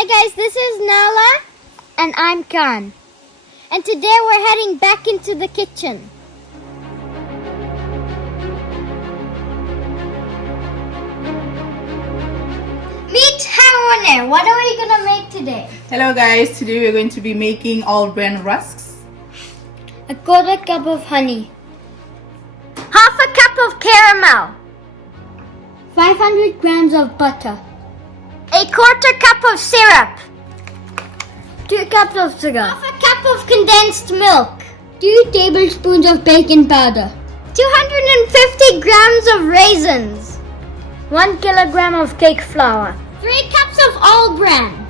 Hi guys, this is Nala and I'm Khan. And today we're heading back into the kitchen. Meet Gaone. What are we gonna make today? Hello guys, today we're going to be making all bran rusks. A quarter cup of honey. Half a cup of caramel. 500 grams of butter. A quarter cup of syrup. 2 cups of sugar. Half a cup of condensed milk. 2 tablespoons of baking powder. 250 grams of raisins. 1 kilogram of cake flour. 3 cups of all bran.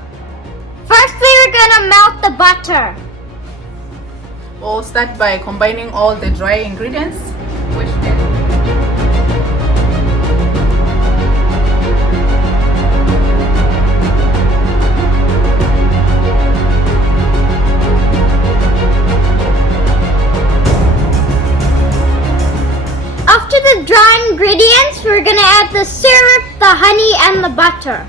Firstly, we're gonna melt the butter. We'll start by combining all the dry ingredients. After the dry ingredients, we're gonna add the syrup, the honey, and the butter.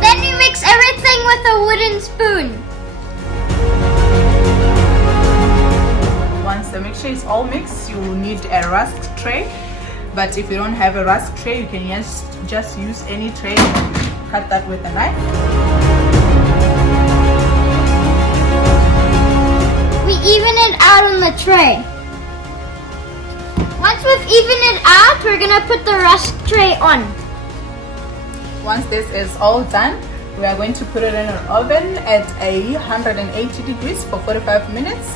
Then we mix everything with a wooden spoon. Once the mixture is all mixed, you will need a rusk tray. But if you don't have a rusk tray, you can just use any tray. Cut that with a knife. We even it out on the tray. Once we've evened it out, we're gonna put the rusk tray on. Once this is all done, we are going to put it in an oven at 180 degrees for 45 minutes.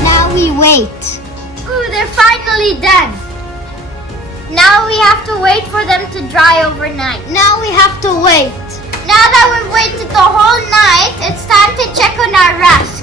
Now we wait. Ooh, they're finally done. Now we have to wait for them to dry overnight. Now we have to wait. Now that we've waited the whole night, it's time to check on our rusk.